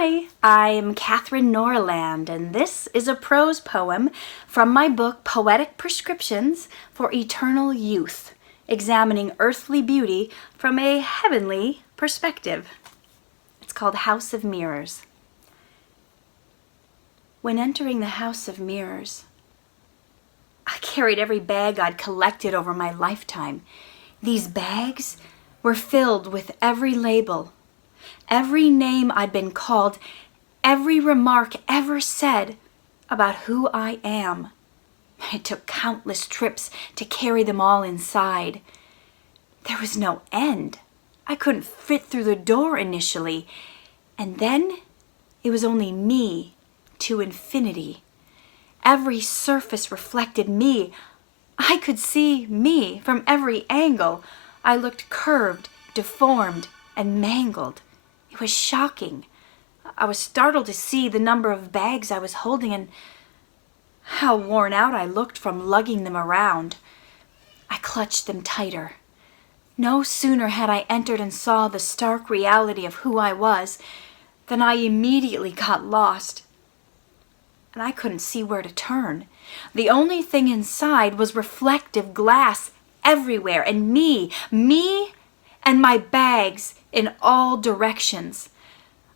Hi, I'm Katherine Norland, and this is a prose poem from my book Poetic Prescriptions for Eternal Youth, examining earthly beauty from a heavenly perspective. It's called House of Mirrors. When entering the House of Mirrors, I carried every bag I'd collected over my lifetime. These bags were filled with every label, every name I'd been called, every remark ever said about who I am. It took countless trips to carry them all inside. There was no end. I couldn't fit through the door initially. And then it was only me to infinity. Every surface reflected me. I could see me from every angle. I looked curved, deformed, and mangled. It was shocking. I was startled to see the number of bags I was holding and how worn out I looked from lugging them around. I clutched them tighter. No sooner had I entered and saw the stark reality of who I was than I immediately got lost. And I couldn't see where to turn. The only thing inside was reflective glass everywhere, and me and my bags in all directions.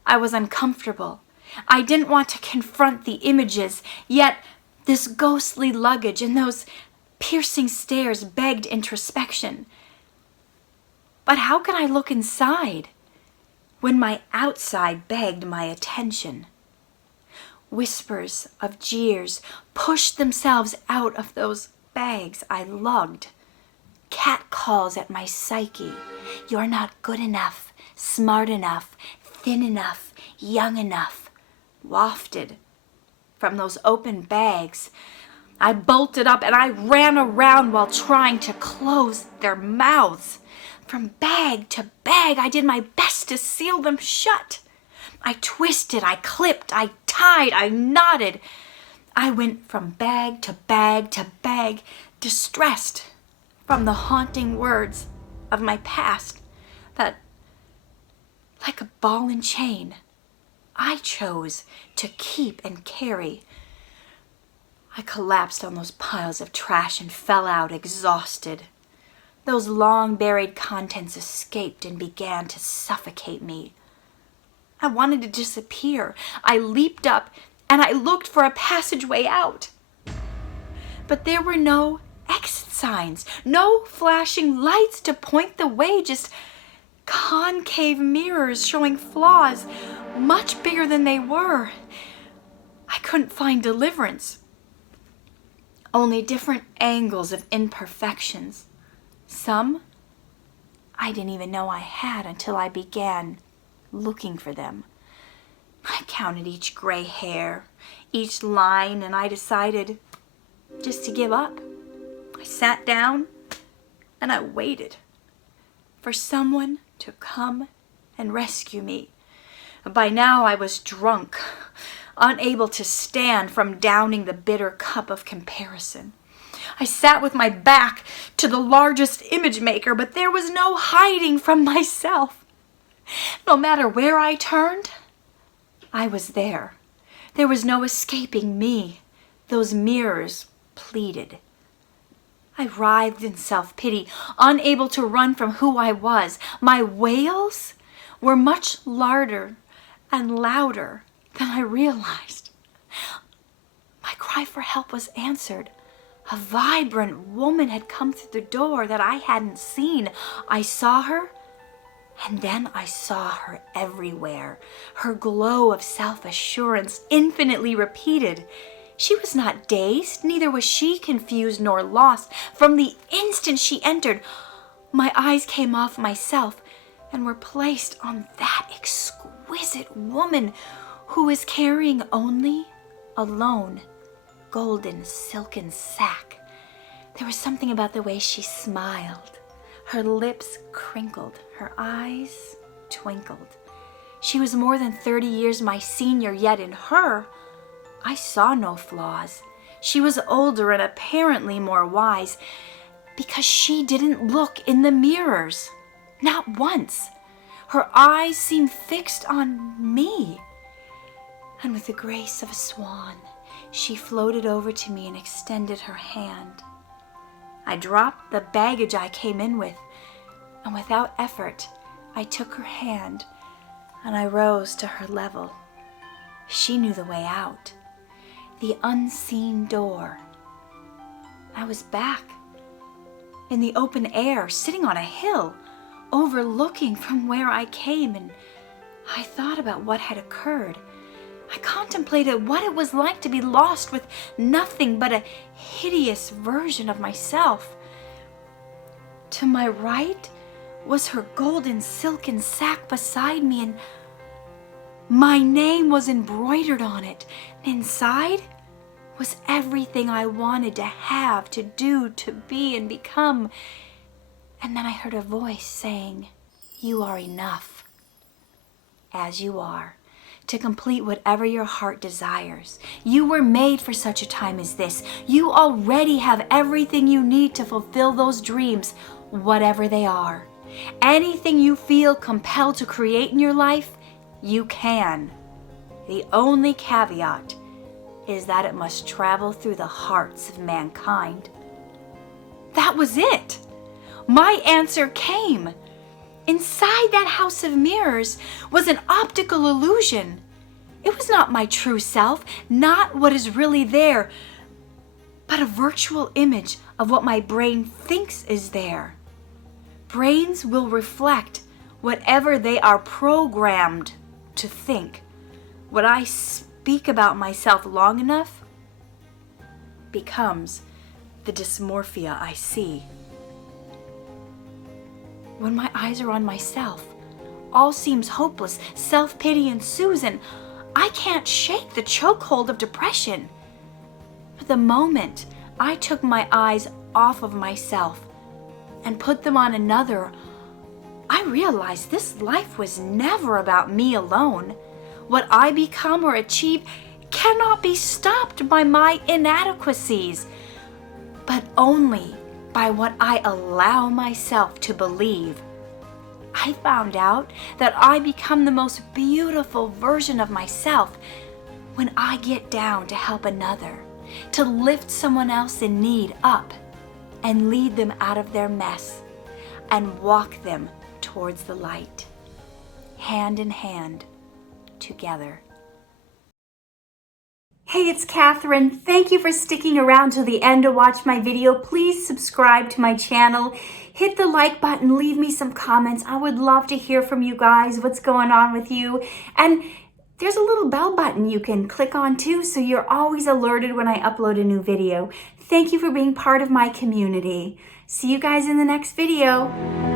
I was uncomfortable. I didn't want to confront the images, yet this ghostly luggage and those piercing stares begged introspection. But how could I look inside when my outside begged my attention? Whispers of jeers pushed themselves out of those bags I lugged. Cat calls at my psyche. You're not good enough, smart enough, thin enough, young enough, wafted from those open bags. I bolted up and I ran around while trying to close their mouths. From bag to bag, I did my best to seal them shut. I twisted, I clipped, I tied, I knotted. I went from bag to bag to bag, distressed from the haunting words of my past that, like a ball and chain, I chose to keep and carry. I collapsed on those piles of trash and fell out exhausted. Those long-buried contents escaped and began to suffocate me. I wanted to disappear. I leaped up and I looked for a passageway out. But there were no exit signs, no flashing lights to point the way, just concave mirrors showing flaws much bigger than they were. I couldn't find deliverance. Only different angles of imperfections. Some I didn't even know I had until I began looking for them. I counted each gray hair, each line, and I decided just to give up. I sat down and I waited for someone to come and rescue me. By now I was drunk, unable to stand from downing the bitter cup of comparison. I sat with my back to the largest image maker, but there was no hiding from myself. No matter where I turned, I was there. There was no escaping me. Those mirrors pleaded. I writhed in self-pity, unable to run from who I was. My wails were much larger and louder than I realized. My cry for help was answered. A vibrant woman had come through the door that I hadn't seen. I saw her, and then I saw her everywhere. Her glow of self-assurance infinitely repeated. She was not dazed, neither was she confused nor lost. From the instant she entered, my eyes came off myself and were placed on that exquisite woman who was carrying only a lone golden silken sack. There was something about the way she smiled. Her lips crinkled, her eyes twinkled. She was more than 30 years my senior, yet in her, I saw no flaws. She was older and apparently more wise because she didn't look in the mirrors. Not once. Her eyes seemed fixed on me. and with the grace of a swan, she floated over to me and extended her hand. I dropped the baggage I came in with, and without effort, I took her hand and I rose to her level. She knew the way out, the unseen door. I was back in the open air, sitting on a hill, overlooking from where I came, and I thought about what had occurred. I contemplated what it was like to be lost with nothing but a hideous version of myself. To my right was her golden silken sack beside me, and my name was embroidered on it. And inside was everything I wanted to have, to do, to be, and become. And then I heard a voice saying, "You are enough, as you are, to complete whatever your heart desires. You were made for such a time as this. You already have everything you need to fulfill those dreams, whatever they are. Anything you feel compelled to create in your life, you can. The only caveat is that it must travel through the hearts of mankind." That was it. My answer came. Inside that house of mirrors was an optical illusion. It was not my true self, not what is really there, but a virtual image of what my brain thinks is there. Brains will reflect whatever they are programmed to think. What I speak about myself long enough becomes the dysmorphia I see. When my eyes are on myself, all seems hopeless. Self-pity ensues, and I can't shake the chokehold of depression. But the moment I took my eyes off of myself and put them on another, I realized this life was never about me alone. What I become or achieve cannot be stopped by my inadequacies, but only by what I allow myself to believe. I found out that I become the most beautiful version of myself when I get down to help another, to lift someone else in need up and lead them out of their mess and walk them towards the light, hand in hand, together. Hey, it's Katherine. Thank you for sticking around till the end to watch my video. Please subscribe to my channel. Hit the like button, leave me some comments. I would love to hear from you guys, what's going on with you. And there's a little bell button you can click on too, so you're always alerted when I upload a new video. Thank you for being part of my community. See you guys in the next video.